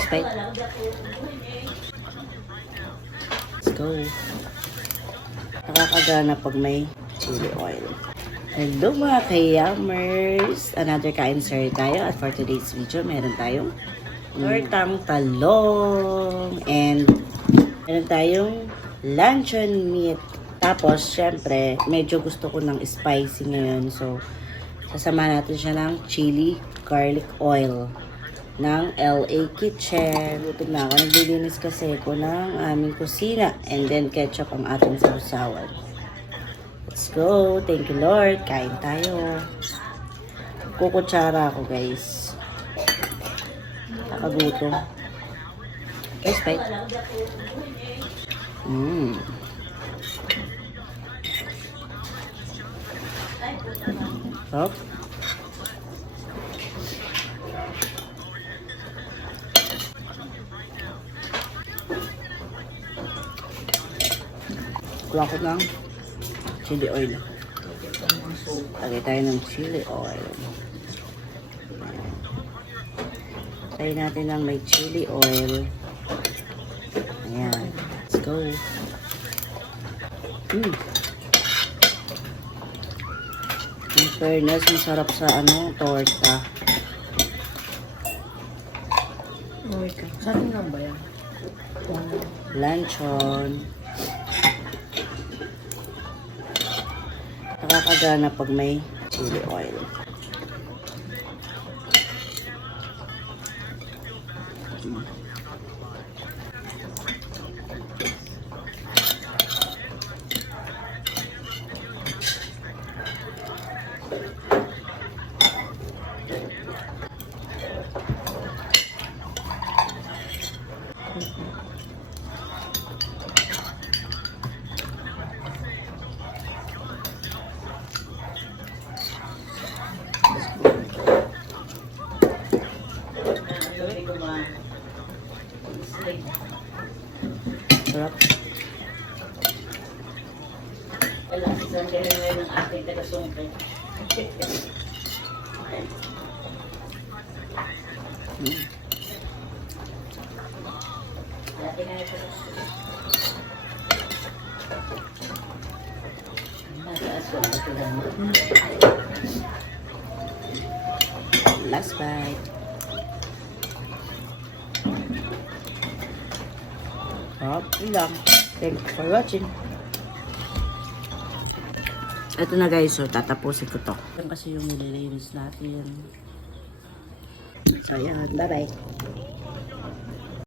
Guys, bye. Let's go. Nakakagana pag may chili oil. Hello mga kayamers! Another ka-insert tayo at for today's video meron tayong tortang talong and meron tayong luncheon meat. Tapos syempre medyo gusto ko ng spicy ngayon, so sasama natin siya ng chili garlic oil ng LA Kitchen. Gutom na ako. Naglilinis kasi ko ng aming kusina and then ketchup ang ating sausawan. Let's go. Thank you, Lord. Kain tayo. Kukutsara ako, guys. Nakagutom. Guys, bite. Sarap. Kuha ko ng chili oil. Lagay tayo ng chili oil. Lagay natin ng may chili oil. Ayan. Let's go. In fairness, masarap sa torta. Saan lang ba yan? Luncheon. Nakakagana pag may chili oil. Sarap. Wala, isang delivery ng ating taga-sungkay. Lati na ito. Mataas ko ito lang. Last bite. Yun lang. Thank you for watching. Ito na guys, so tatapusin ko to. Yan kasi yung nililinis natin. So yan, bye bye.